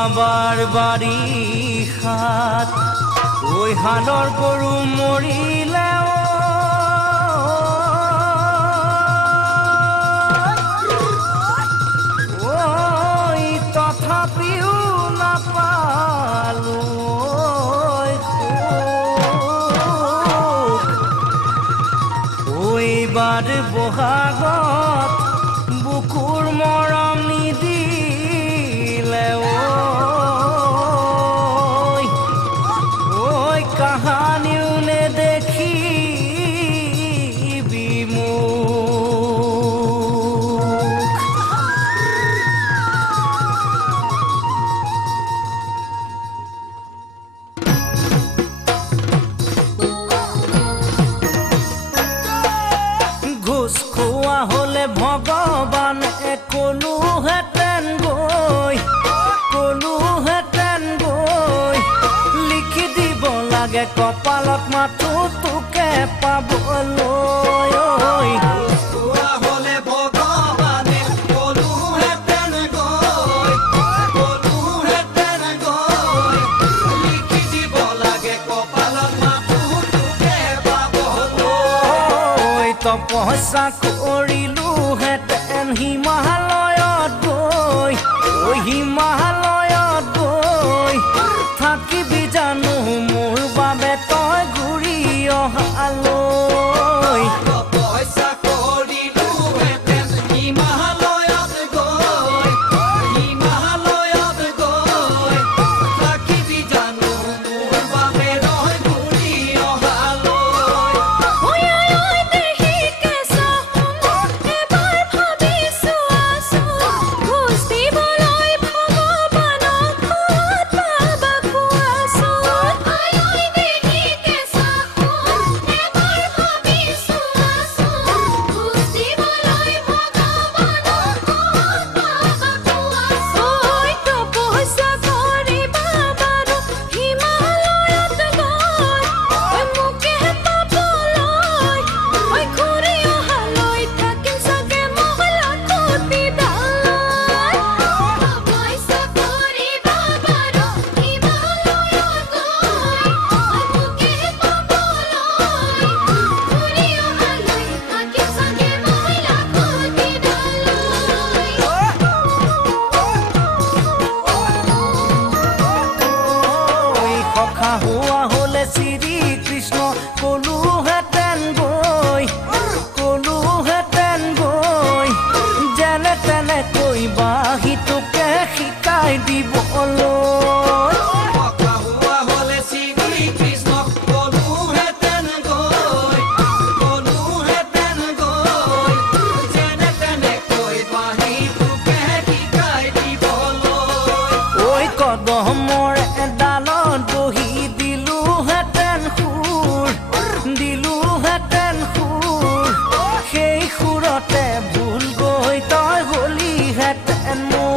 আবাৰ বাৰিষাত ঐ হালৰ গৰু মৰিলে তথাপিও নাপালো এইবাৰ বহাগত বুকুৰ মৰম নিদিলে ঐ কাহানিও নেদেখি হলে ভগৱান কলোহেঁতেন গৈ লিখি দিব লাগে কপালত মাথো তোকে পাবলৈ তপস্যা কৰিলোহেঁতেন হিমালয়ত গৈ থাকিবি জানো মোৰ বাবে তই ঘূৰি অহালৈ হোৱা হলে শ্ৰী কৃষ্ণ কলোহেঁতেন গৈ যেনে তেনে কৈ বাঁহীটোকে শিকাই দিবলৈ ঐ কদমৰ এডালত বহি দিলোহেঁতেন সুৰ সেই সুৰতে ভুল গৈ তই হলিহেঁতেন মোৰ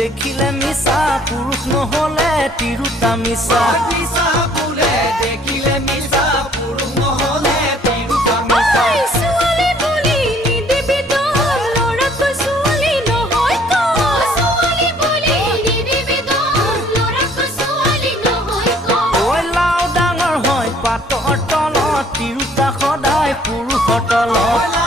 দেখিলে মিছা পুৰুষ নহলে তিৰুতা মিছা দেখিলে মিছা পুৰুষ নহলে তিৰুতা মিছা ছোৱালী বুলি নিদিবি দম ল'ৰাকৈ ছোৱালী নহয় ঐ লাও ডাঙৰ হয় পাতৰ তলত তিৰুতা সদায় পুৰুষৰ তলত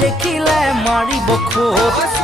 দেখিলে মাৰিব খোপ